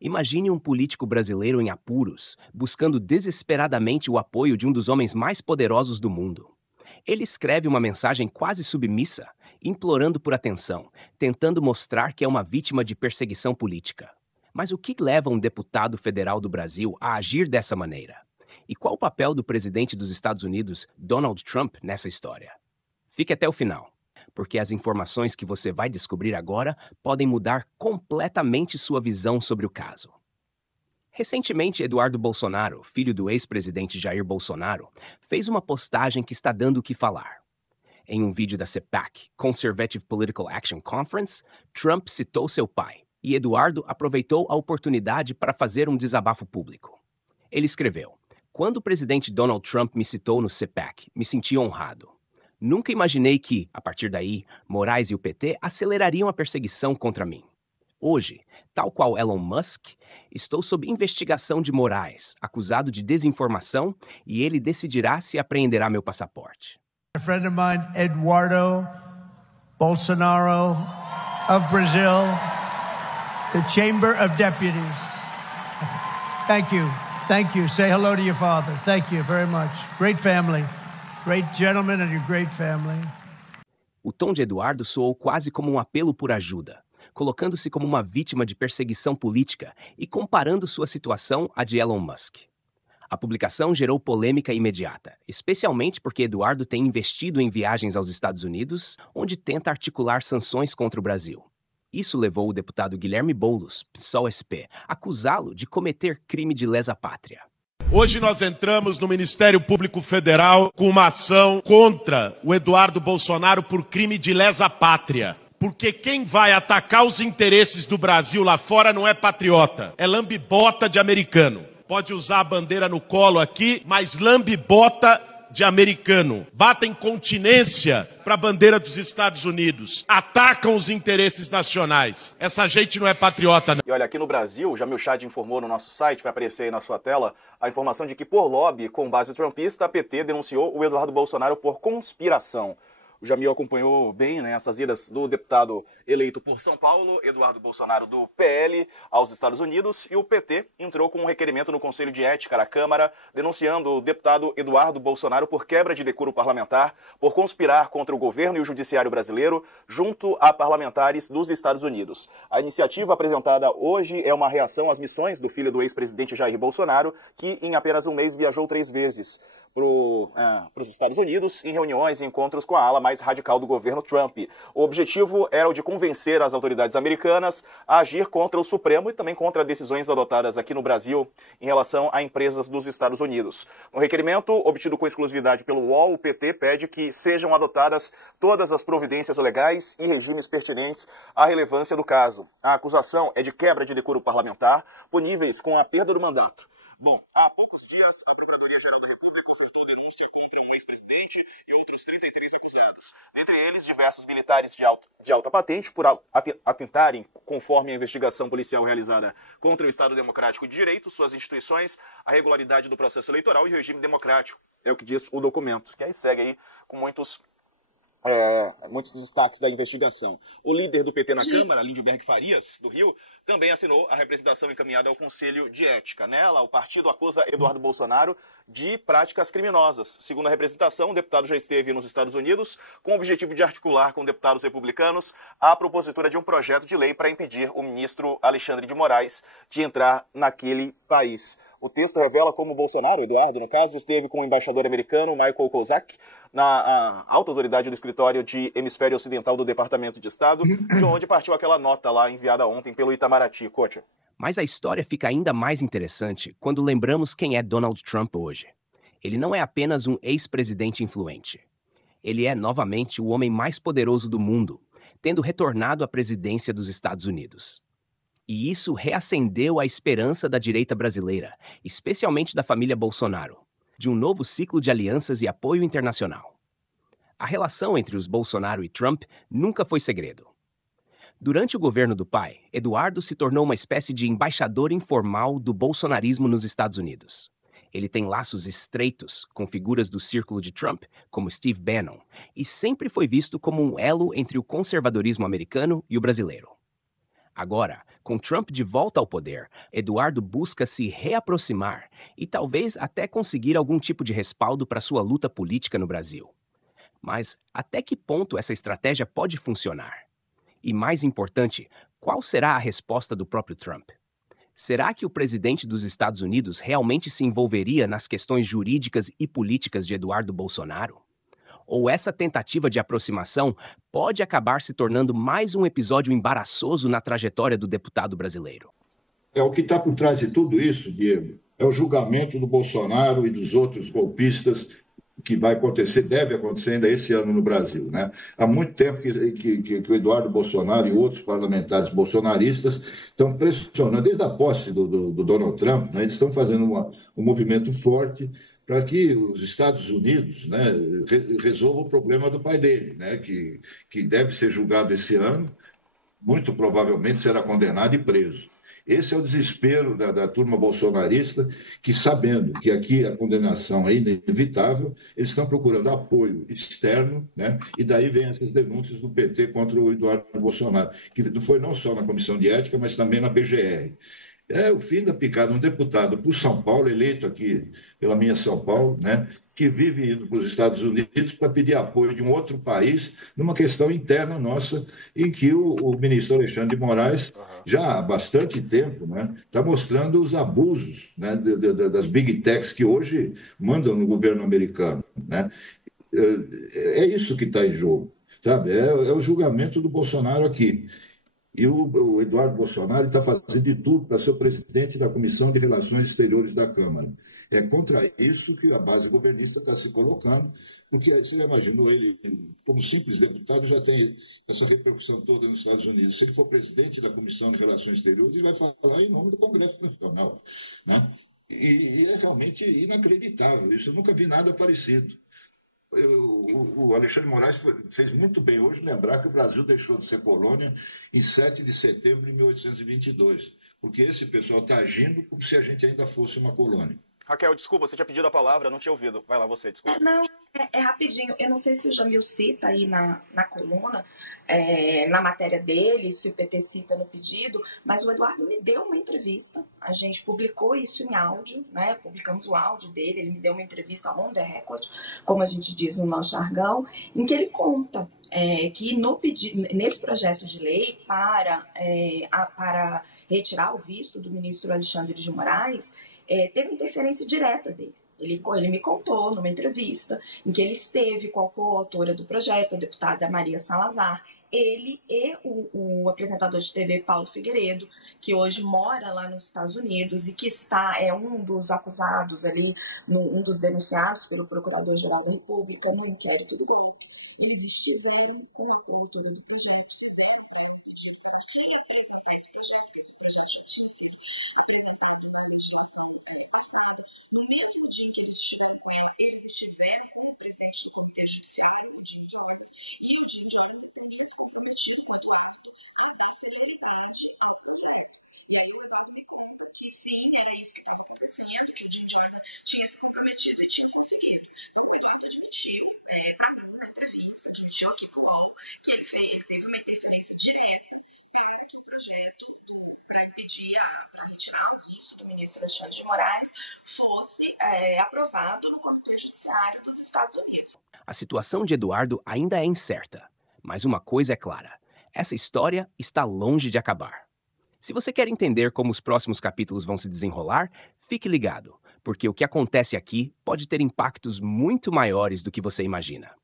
Imagine um político brasileiro em apuros, buscando desesperadamente o apoio de um dos homens mais poderosos do mundo. Ele escreve uma mensagem quase submissa, implorando por atenção, tentando mostrar que é uma vítima de perseguição política. Mas o que leva um deputado federal do Brasil a agir dessa maneira? E qual o papel do presidente dos Estados Unidos, Donald Trump, nessa história? Fique até o final, porque as informações que você vai descobrir agora podem mudar completamente sua visão sobre o caso. Recentemente, Eduardo Bolsonaro, filho do ex-presidente Jair Bolsonaro, fez uma postagem que está dando o que falar. Em um vídeo da CPAC, Conservative Political Action Conference, Trump citou seu pai, e Eduardo aproveitou a oportunidade para fazer um desabafo público. Ele escreveu: "Quando o presidente Donald Trump me citou no CPAC, me senti honrado. Nunca imaginei que, a partir daí, Moraes e o PT acelerariam a perseguição contra mim. Hoje, tal qual Elon Musk, estou sob investigação de Moraes, acusado de desinformação, e ele decidirá se apreenderá meu passaporte." A friend of mine, Eduardo Bolsonaro of Brazil, the Chamber of Deputies. Thank you. Thank you. Say hello to your father. Thank you very much. Great family. Great gentleman and your great family. O tom de Eduardo soou quase como um apelo por ajuda, colocando-se como uma vítima de perseguição política e comparando sua situação à de Elon Musk. A publicação gerou polêmica imediata, especialmente porque Eduardo tem investido em viagens aos Estados Unidos, onde tenta articular sanções contra o Brasil. Isso levou o deputado Guilherme Boulos, PSOL-SP, a acusá-lo de cometer crime de lesa pátria. Hoje nós entramos no Ministério Público Federal com uma ação contra o Eduardo Bolsonaro por crime de lesa pátria. Porque quem vai atacar os interesses do Brasil lá fora não é patriota, é lambibota de americano. Pode usar a bandeira no colo aqui, mas lambibota de americano. Batem continência para a bandeira dos Estados Unidos. Atacam os interesses nacionais. Essa gente não é patriota, não. E olha, aqui no Brasil, o Jamil Chad informou no nosso site, vai aparecer aí na sua tela, a informação de que, por lobby com base trumpista, a PT denunciou o Eduardo Bolsonaro por conspiração. O Jamil acompanhou bem, né, essas idas do deputado eleito por São Paulo, Eduardo Bolsonaro, do PL, aos Estados Unidos, e o PT entrou com um requerimento no Conselho de Ética da Câmara, denunciando o deputado Eduardo Bolsonaro por quebra de decoro parlamentar, por conspirar contra o governo e o judiciário brasileiro, junto a parlamentares dos Estados Unidos. A iniciativa apresentada hoje é uma reação às missões do filho do ex-presidente Jair Bolsonaro, que em apenas um mês viajou 3 vezes para os Estados Unidos em reuniões e encontros com a ala mais radical do governo Trump. O objetivo era o de convencer as autoridades americanas a agir contra o Supremo e também contra decisões adotadas aqui no Brasil em relação a empresas dos Estados Unidos. No requerimento, obtido com exclusividade pelo UOL, o PT pede que sejam adotadas todas as providências legais e regimes pertinentes à relevância do caso. A acusação é de quebra de decoro parlamentar, puníveis com a perda do mandato. Bom, há poucos dias, a Procuradoria-Geral da República ofertou denúncia contra um ex-presidente e outros 33 acusados. Dentre eles, diversos militares de alta patente por atentarem, conforme a investigação policial realizada contra o Estado Democrático de Direito, suas instituições, a regularidade do processo eleitoral e o regime democrático. É o que diz o documento, que aí segue aí com muitos destaques da investigação. O líder do PT na Câmara, Lindbergh Farias, do Rio, também assinou a representação encaminhada ao Conselho de Ética. Nela, o partido acusa Eduardo Bolsonaro de práticas criminosas. Segundo a representação, o deputado já esteve nos Estados Unidos com o objetivo de articular com deputados republicanos a propositura de um projeto de lei para impedir o ministro Alexandre de Moraes de entrar naquele país. O texto revela como Bolsonaro, Eduardo, no caso, esteve com o embaixador americano Michael Kozak, na alta autoridade do escritório de Hemisfério Ocidental do Departamento de Estado, de onde partiu aquela nota lá enviada ontem pelo Itamaraty. Coach. Mas a história fica ainda mais interessante quando lembramos quem é Donald Trump hoje. Ele não é apenas um ex-presidente influente. Ele é, novamente, o homem mais poderoso do mundo, tendo retornado à presidência dos Estados Unidos. E isso reacendeu a esperança da direita brasileira, especialmente da família Bolsonaro, de um novo ciclo de alianças e apoio internacional. A relação entre os Bolsonaro e Trump nunca foi segredo. Durante o governo do pai, Eduardo se tornou uma espécie de embaixador informal do bolsonarismo nos Estados Unidos. Ele tem laços estreitos com figuras do círculo de Trump, como Steve Bannon, e sempre foi visto como um elo entre o conservadorismo americano e o brasileiro. Agora, com Trump de volta ao poder, Eduardo busca se reaproximar e talvez até conseguir algum tipo de respaldo para sua luta política no Brasil. Mas até que ponto essa estratégia pode funcionar? E mais importante, qual será a resposta do próprio Trump? Será que o presidente dos Estados Unidos realmente se envolveria nas questões jurídicas e políticas de Eduardo Bolsonaro? Ou essa tentativa de aproximação pode acabar se tornando mais um episódio embaraçoso na trajetória do deputado brasileiro? O que está por trás de tudo isso, Diego, é o julgamento do Bolsonaro e dos outros golpistas que vai acontecer, deve acontecer ainda esse ano no Brasil, né? Há muito tempo que o Eduardo Bolsonaro e outros parlamentares bolsonaristas estão pressionando, desde a posse do Donald Trump, né? Eles estão fazendo um movimento forte para que os Estados Unidos, né, resolvam o problema do pai dele, né, que deve ser julgado esse ano, muito provavelmente será condenado e preso. Esse é o desespero da turma bolsonarista, que, sabendo que aqui a condenação é inevitável, eles estão procurando apoio externo, né? E daí vem essas denúncias do PT contra o Eduardo Bolsonaro, que foi não só na Comissão de Ética, mas também na PGR. É o fim da picada, um deputado por São Paulo, eleito aqui pela minha São Paulo, né, que vive indo para os Estados Unidos para pedir apoio de um outro país numa questão interna nossa, em que o ministro Alexandre de Moraes, já há bastante tempo, né, está mostrando os abusos, né, das big techs que hoje mandam no governo americano, né. É isso que está em jogo, sabe? É o julgamento do Bolsonaro aqui. E o Eduardo Bolsonaro está fazendo de tudo para ser o presidente da Comissão de Relações Exteriores da Câmara. É contra isso que a base governista está se colocando, porque você já imaginou, ele, como simples deputado, já tem essa repercussão toda nos Estados Unidos. Se ele for presidente da Comissão de Relações Exteriores, ele vai falar em nome do Congresso Nacional, né? E é realmente inacreditável. Isso eu nunca vi nada parecido. O Alexandre de Moraes fez muito bem hoje lembrar que o Brasil deixou de ser colônia em 7 de setembro de 1822, porque esse pessoal está agindo como se a gente ainda fosse uma colônia. Raquel, desculpa, você tinha pedido a palavra, não tinha ouvido. Vai lá, você, desculpa. Não, é rapidinho. Eu não sei se o Jamil cita aí na coluna, na matéria dele, se o PT cita no pedido, mas o Eduardo me deu uma entrevista. A gente publicou isso em áudio, né? Publicamos o áudio dele, ele me deu uma entrevista on the record, como a gente diz no nosso jargão, em que ele conta que nesse projeto de lei para retirar o visto do ministro Alexandre de Moraes, teve interferência direta dele. Ele me contou numa entrevista em que ele esteve com a coautora do projeto, a deputada Maria Salazar, ele e o apresentador de TV Paulo Figueiredo, que hoje mora lá nos Estados Unidos e que é um dos acusados ali, um dos denunciados pelo Procurador-Geral da República no inquérito do golpe. Eles estiveram com a coautora do projeto. Alexandre de Moraes fosse aprovado no Comitê Judiciário dos Estados Unidos. A situação de Eduardo ainda é incerta, mas uma coisa é clara: essa história está longe de acabar. Se você quer entender como os próximos capítulos vão se desenrolar, fique ligado, porque o que acontece aqui pode ter impactos muito maiores do que você imagina.